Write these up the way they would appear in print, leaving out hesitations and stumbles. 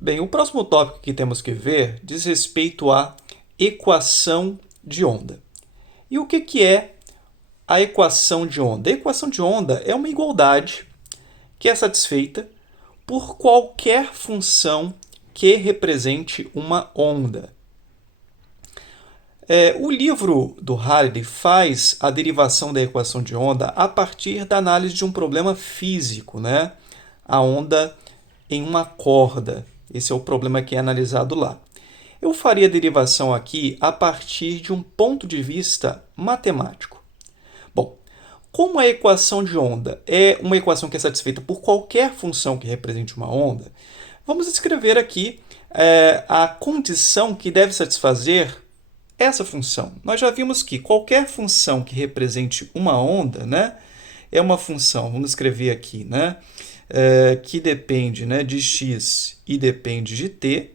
Bem, o próximo tópico que temos que ver diz respeito à equação de onda. E o que é a equação de onda? A equação de onda é uma igualdade que é satisfeita por qualquer função que represente uma onda. O livro do Halliday faz a derivação da equação de onda a partir da análise de um problema físico, né? A onda em uma corda. Esse é o problema que é analisado lá. Eu faria a derivação aqui a partir de um ponto de vista matemático. Bom, como a equação de onda é uma equação que é satisfeita por qualquer função que represente uma onda, vamos escrever aqui a condição que deve satisfazer essa função. Nós já vimos que qualquer função que represente uma onda, né, é uma função, vamos escrever aqui, né, que depende, né, de x e depende de t,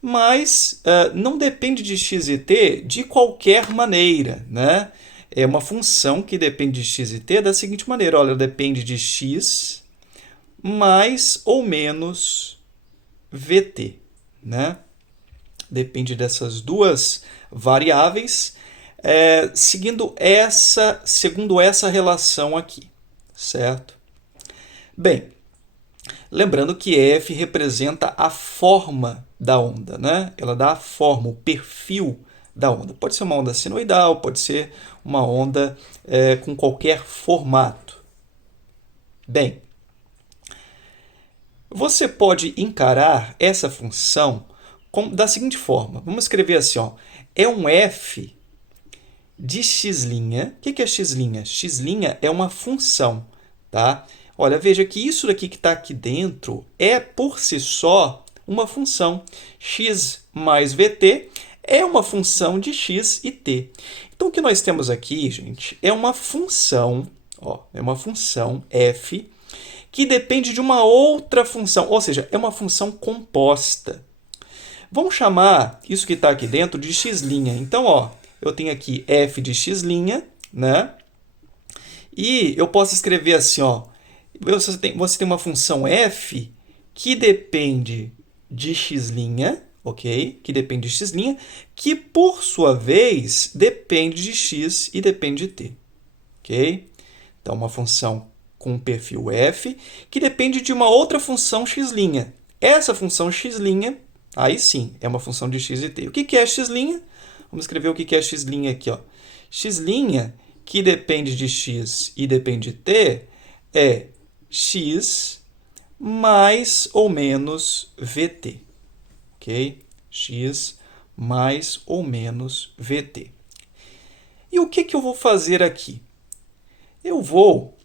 mas não depende de x e t de qualquer maneira, né? É uma função que depende de x e t da seguinte maneira, olha, depende de x mais ou menos vt, né? Depende dessas duas variáveis, segundo essa relação aqui, certo? Bem, lembrando que f representa a forma da onda, né? Ela dá a forma, o perfil da onda. Pode ser uma onda senoidal, pode ser uma onda com qualquer formato. Bem, você pode encarar essa função da seguinte forma. Vamos escrever assim, ó, é um f de x'. O que é x'? X' é uma função, tá? Olha, veja que isso daqui que está aqui dentro é, por si só, uma função. X mais vt é uma função de x e t. Então, o que nós temos aqui, gente, é uma função, ó, é uma função f que depende de uma outra função, ou seja, é uma função composta. Vamos chamar isso que está aqui dentro de x'. Então, ó, eu tenho aqui f de x', né? E eu posso escrever assim, ó, você tem uma função f que depende de x', ok? Que depende de x', que por sua vez depende de x e depende de t, ok? Então, uma função com perfil f que depende de uma outra função x'. Essa função x', aí sim, é uma função de x e t. O que é x'? Vamos escrever o que é x' aqui, ó. X' que depende de x e depende de t é x mais ou menos vt, ok? X mais ou menos vt. E o que eu vou fazer aqui? Eu vou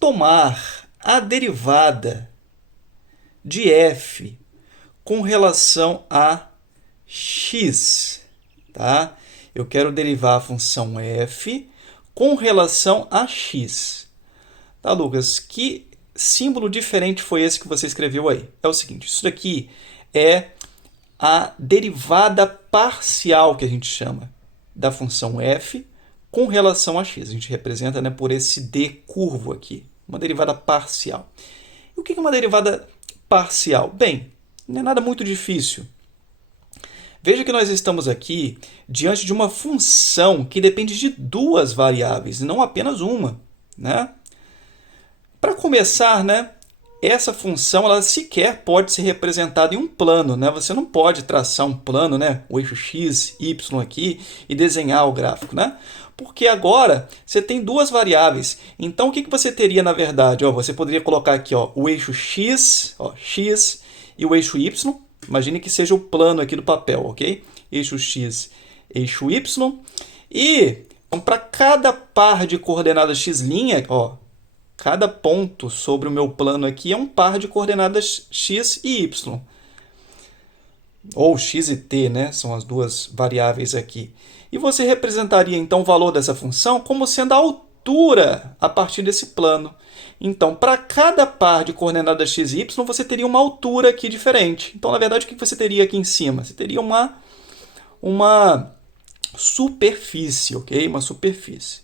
tomar a derivada de f com relação a x, tá? Eu quero derivar a função f com relação a x. Tá, Lucas? Que símbolo diferente foi esse que você escreveu aí? É o seguinte, isso daqui é a derivada parcial que a gente chama da função f com relação a x. A gente representa, né, por esse d curvo aqui, uma derivada parcial. E o que é uma derivada parcial? Bem, não é nada muito difícil. Veja que nós estamos aqui diante de uma função que depende de duas variáveis, não apenas uma, né? Para começar, né, essa função ela sequer pode ser representada em um plano, né? Você não pode traçar um plano, né, o eixo x, y aqui e desenhar o gráfico, né? Porque agora você tem duas variáveis. Então, o que você teria na verdade? Ó, você poderia colocar aqui, ó, o eixo x, ó, x e o eixo y. Imagine que seja o plano aqui do papel, ok? Eixo x, eixo y. E então, para cada par de coordenadas x', ó, cada ponto sobre o meu plano aqui é um par de coordenadas x e y. Ou x e t, né? São as duas variáveis aqui. E você representaria, então, o valor dessa função como sendo a altura a partir desse plano. Então, para cada par de coordenadas x e y, você teria uma altura aqui diferente. Então, na verdade, o que você teria aqui em cima? Você teria uma superfície, ok? Uma superfície.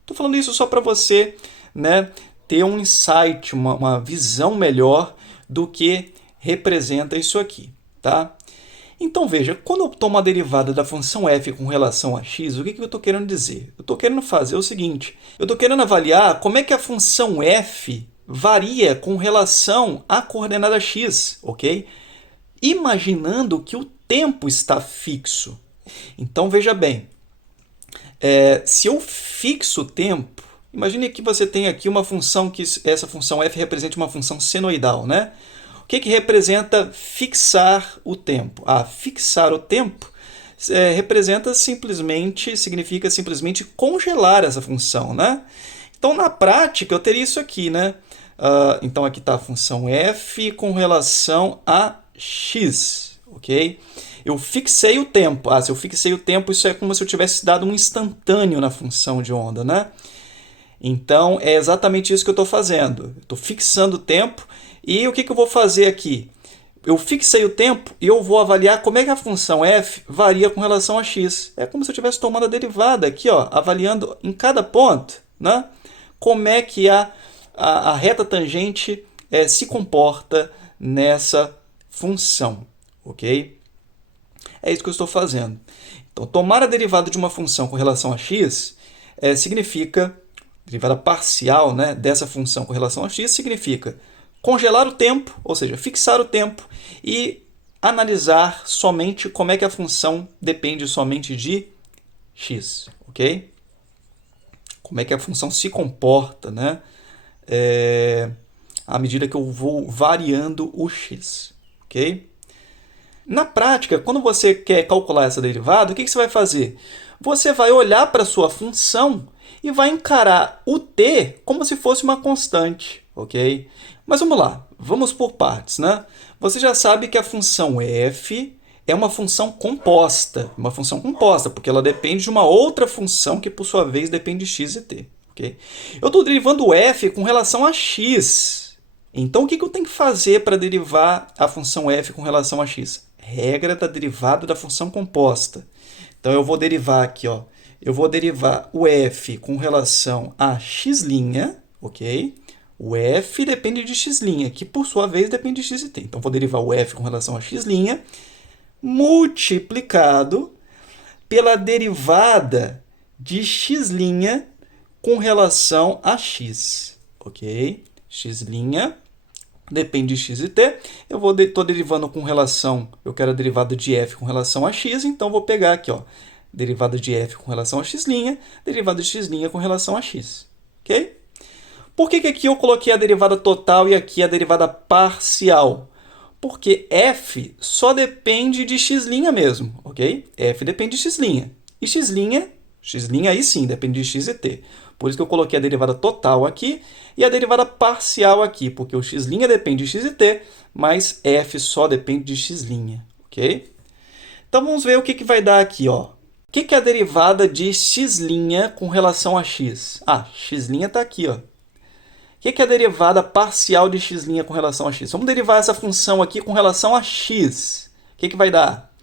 Estou falando isso só para você, né, ter um insight, uma visão melhor do que representa isso aqui, tá? Então, veja, quando eu tomo a derivada da função f com relação a x, o que eu estou querendo dizer? Eu estou querendo fazer o seguinte, eu estou querendo avaliar como é que a função f varia com relação à coordenada x, ok? Imaginando que o tempo está fixo. Então, veja bem, se eu fixo o tempo, imagine que você tem aqui uma função que essa função f represente uma função senoidal, né? O que representa fixar o tempo? Fixar o tempo significa simplesmente congelar essa função, né? Então, na prática, eu teria isso aqui, né? Então, aqui está a função f com relação a x, ok? Eu fixei o tempo. Se eu fixei o tempo, isso é como se eu tivesse dado um instantâneo na função de onda, né? Então, é exatamente isso que eu estou fazendo. Estou fixando o tempo. E o que eu vou fazer aqui? Eu fixei o tempo e eu vou avaliar como é que a função f varia com relação a x. É como se eu estivesse tomando a derivada aqui, ó, avaliando em cada ponto, né, como é que a reta tangente se comporta nessa função, ok? É isso que eu estou fazendo. Então, tomar a derivada de uma função com relação a x significa, derivada parcial, né, dessa função com relação a x, significa congelar o tempo, ou seja, fixar o tempo e analisar somente como é que a função depende somente de x, ok? Como é que a função se comporta, né, à medida que eu vou variando o x, ok? Na prática, quando você quer calcular essa derivada, o que você vai fazer? Você vai olhar para a sua função e vai encarar o t como se fosse uma constante, ok? Mas vamos lá, vamos por partes, né? Você já sabe que a função f é uma função composta, porque ela depende de uma outra função que, por sua vez, depende de x e t, ok? Eu estou derivando o f com relação a x. Então, o que eu tenho que fazer para derivar a função f com relação a x? Regra da derivada da função composta. Então, eu vou derivar aqui, ó, eu vou derivar o f com relação a x', ok? O f depende de x', que por sua vez depende de x e t. Então, vou derivar o f com relação a x' multiplicado pela derivada de x' com relação a x, ok? X' depende de x e t. Eu estou derivando com relação, eu quero a derivada de f com relação a x, então vou pegar aqui, ó, derivada de f com relação a x', derivada de x' com relação a x, ok? Por que aqui eu coloquei a derivada total e aqui a derivada parcial? Porque f só depende de x' mesmo, ok? F depende de x'. E x' aí sim depende de x e t. Por isso que eu coloquei a derivada total aqui e a derivada parcial aqui, porque o x' depende de x e t, mas f só depende de x', ok? Então, vamos ver o que vai dar aqui, ó. O que é a derivada de x' com relação a x? X' está aqui, ó. O que é a derivada parcial de x' com relação a x? Vamos derivar essa função aqui com relação a x. O que vai dar?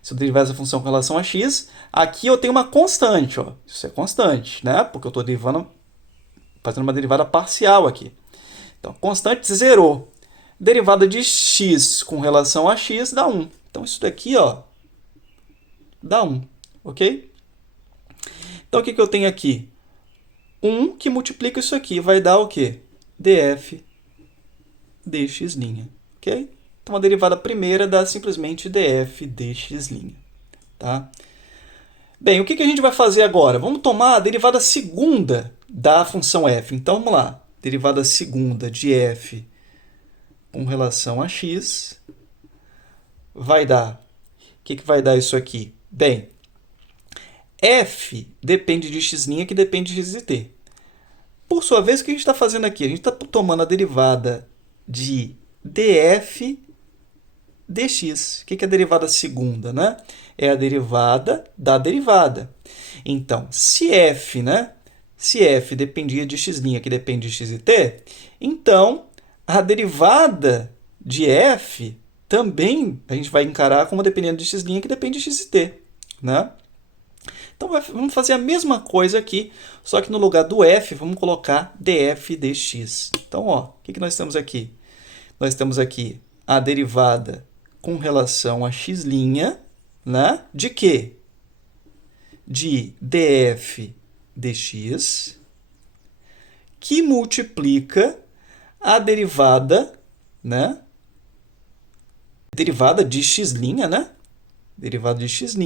Se eu derivar essa função com relação a x, aqui eu tenho uma constante. Ó. Isso é constante, né? Porque eu estou fazendo uma derivada parcial aqui. Então, constante zerou. Derivada de x com relação a x dá 1. Então, isso daqui, ó, dá 1. Ok? Então, o que eu tenho aqui? 1 que multiplica isso aqui vai dar o quê? df dx', ok? Então, a derivada primeira dá simplesmente df dx', tá? Bem, o que a gente vai fazer agora? Vamos tomar a derivada segunda da função f. Então, vamos lá. Derivada segunda de f com relação a x vai dar... O que vai dar isso aqui? Bem, f depende de x', que depende de x e t. Por sua vez, o que a gente está fazendo aqui? A gente está tomando a derivada de df dx. O que é a derivada segunda, né? É a derivada da derivada. Então, se f dependia de x', que depende de x e t, então a derivada de f também a gente vai encarar como dependendo de x', que depende de x e t, né? Então, vamos fazer a mesma coisa aqui, só que no lugar do f, vamos colocar df dx. Então, ó, o que nós temos aqui? nós temos aqui a derivada com relação a x', né? De quê? De df dx, que multiplica a derivada, né? Derivada de x', né? Derivada de x'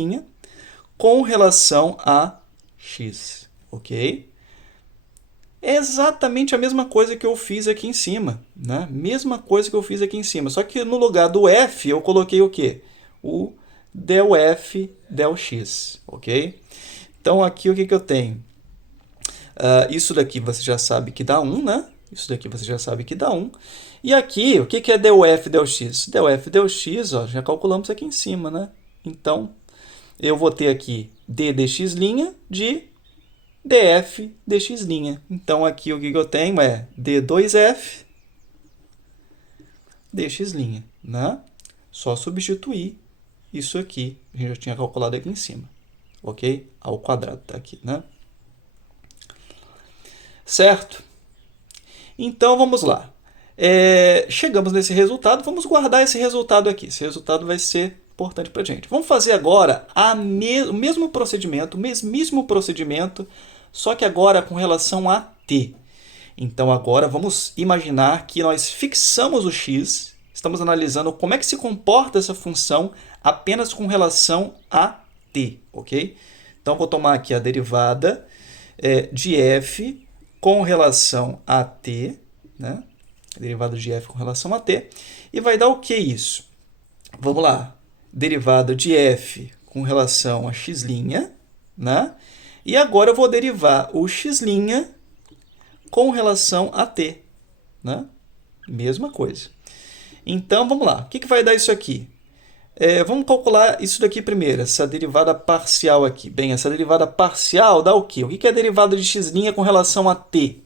com relação a x, ok? É exatamente a mesma coisa que eu fiz aqui em cima, né? Mesma coisa que eu fiz aqui em cima, só que no lugar do f eu coloquei o quê? O del f del x, ok? Então aqui o que eu tenho? Isso daqui você já sabe que dá 1, né? Isso daqui você já sabe que dá 1. E aqui, o que é del f del x? Del f del x, ó, já calculamos aqui em cima, né? Então, eu vou ter aqui d dx' de df dx'. Então, aqui o que eu tenho é d2f dx', né? Só substituir isso aqui. A gente já tinha calculado aqui em cima, ok? Ao quadrado está aqui, né? Certo? Então, vamos lá. Chegamos nesse resultado, vamos guardar esse resultado aqui. Esse resultado vai ser importante para a gente. Vamos fazer agora o mesmo procedimento, o mesmíssimo procedimento, só que agora com relação a t. Então, agora vamos imaginar que nós fixamos o x, estamos analisando como é que se comporta essa função apenas com relação a t, ok? Então, vou tomar aqui a derivada de f com relação a t, né? Derivada de f com relação a t. E vai dar o que isso? Vamos lá. Derivada de f com relação a x', né? E agora eu vou derivar o x' com relação a t, né? Mesma coisa. Então, vamos lá. O que vai dar isso aqui? Vamos calcular isso daqui primeiro, essa derivada parcial aqui. Bem, essa derivada parcial dá o quê? O que é a derivada de x' com relação a t?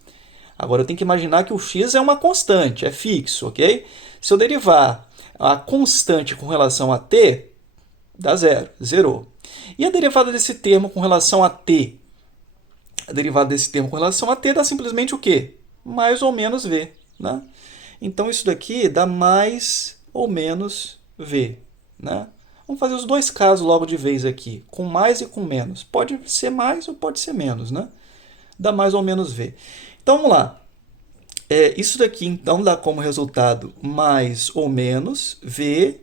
Agora, eu tenho que imaginar que o x é uma constante, é fixo, ok? Se eu derivar a constante com relação a t, dá zero, zerou. E a derivada desse termo com relação a t? A derivada desse termo com relação a t dá simplesmente o quê? Mais ou menos v, né? Então, isso daqui dá mais ou menos v, né? Vamos fazer os dois casos logo de vez aqui, com mais e com menos. Pode ser mais ou pode ser menos, né? Dá mais ou menos v. Então, vamos lá. Isso daqui, então, dá como resultado mais ou menos v,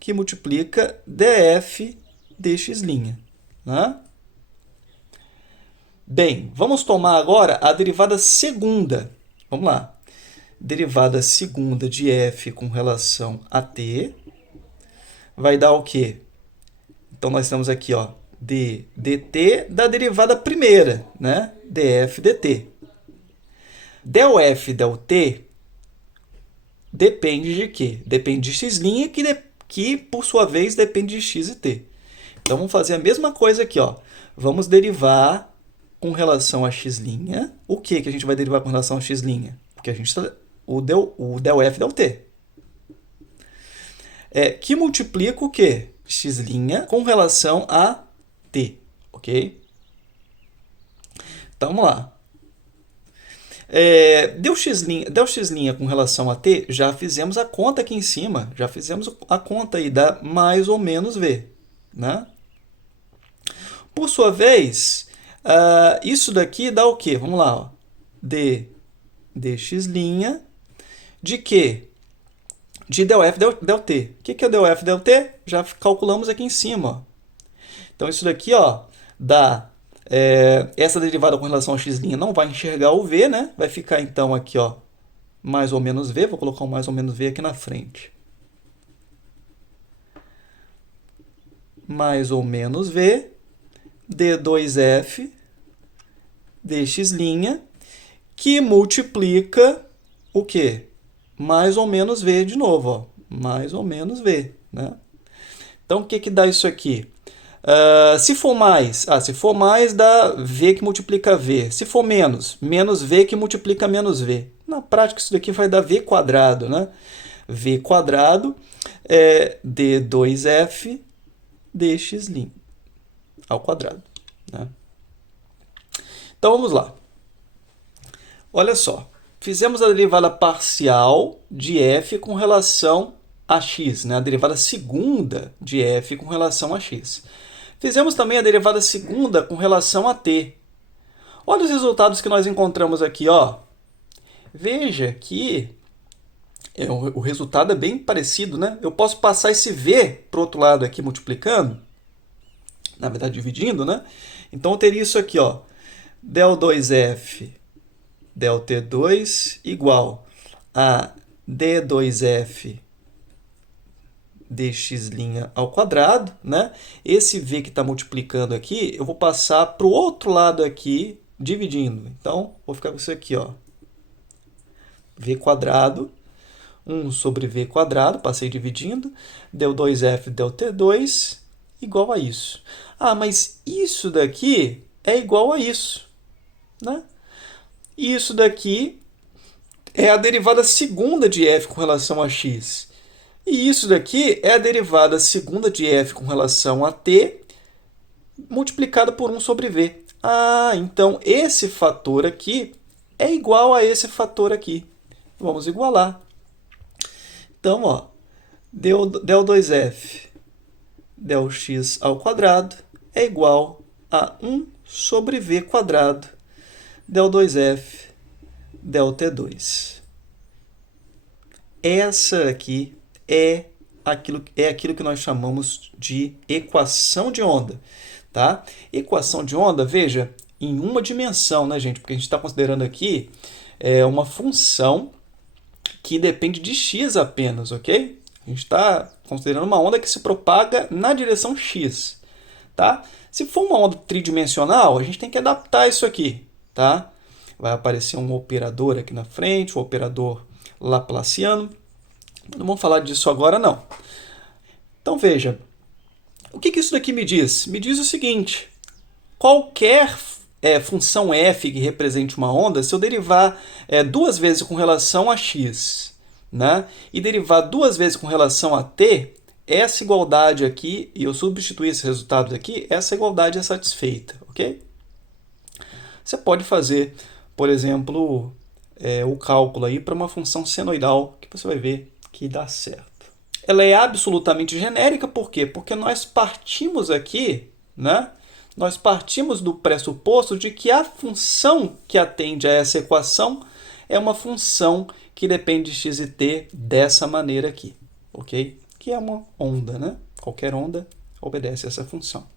que multiplica df dx', né? Bem, vamos tomar agora a derivada segunda. Vamos lá. Derivada segunda de f com relação a t vai dar o quê? Então, nós temos aqui, ó, d dt da derivada primeira, né? df dt. Del f del t depende de quê? Depende de x', que por sua vez depende de x e t. Então, vamos fazer a mesma coisa aqui, ó. Vamos derivar com relação a x'. O que a gente vai derivar com relação a x'? Porque a gente o del f del t. Que multiplica o quê? X' com relação a t, ok? Então, vamos lá. Deu x' com relação a t, já fizemos a conta aqui em cima. Já fizemos a conta aí, dá mais ou menos v, né? Por sua vez, isso daqui dá o quê? Vamos lá, ó. dx' de quê? De del f del t. O que é del f del t? Já calculamos aqui em cima, ó. Então, isso daqui, ó, dá... essa derivada com relação a x' não vai enxergar o v, né? Vai ficar, então, aqui, ó, mais ou menos v. Vou colocar um mais ou menos v aqui na frente. Mais ou menos v, d2f dx', que multiplica o quê? Mais ou menos v de novo, ó. Mais ou menos v, né? Então, o que dá isso aqui? Se for mais, dá v que multiplica v. Se for menos, menos v que multiplica menos v. Na prática, isso daqui vai dar v quadrado, né? v quadrado é d2f dx' ao quadrado, né? Então, vamos lá. Olha só. Fizemos a derivada parcial de f com relação a x, né? A derivada segunda de f com relação a x. Fizemos também a derivada segunda com relação a t. Olha os resultados que nós encontramos aqui, ó. Veja que o resultado é bem parecido, né? Eu posso passar esse v para o outro lado aqui, multiplicando, na verdade dividindo, né? Então eu teria isso aqui, ó, del2f del t2 igual a d2f dx' ao quadrado, né? Esse v que está multiplicando aqui, eu vou passar para o outro lado aqui, dividindo. Então, vou ficar com isso aqui, ó, v quadrado, 1 sobre v quadrado, passei dividindo, deu 2f del t2 igual a isso. Ah, mas isso daqui é igual a isso, né? E isso daqui é a derivada segunda de f com relação a x. E isso daqui é a derivada segunda de f com relação a t multiplicada por 1 sobre v. Ah, então esse fator aqui é igual a esse fator aqui. Vamos igualar. Então, ó, del 2f del x ao quadrado é igual a 1 sobre v quadrado del 2f del t2. Essa aqui é aquilo que nós chamamos de equação de onda. Tá? Equação de onda, veja, em uma dimensão, né, gente? Porque a gente está considerando aqui uma função que depende de x apenas, ok? A gente está considerando uma onda que se propaga na direção x. Tá? Se for uma onda tridimensional, a gente tem que adaptar isso aqui. Tá? Vai aparecer um operador aqui na frente, o operador laplaciano. Não vamos falar disso agora, não. Então, veja, o que isso daqui me diz? Me diz o seguinte, qualquer função f que represente uma onda, se eu derivar duas vezes com relação a x, né, e derivar duas vezes com relação a t, essa igualdade aqui, e eu substituir esses resultados aqui, essa igualdade é satisfeita, ok? Você pode fazer, por exemplo, o cálculo aí para uma função senoidal, que você vai ver que dá certo. Ela é absolutamente genérica, por quê? Porque nós partimos aqui, né? Nós partimos do pressuposto de que a função que atende a essa equação é uma função que depende de x e t dessa maneira aqui, ok? Que é uma onda, né? Qualquer onda obedece a essa função.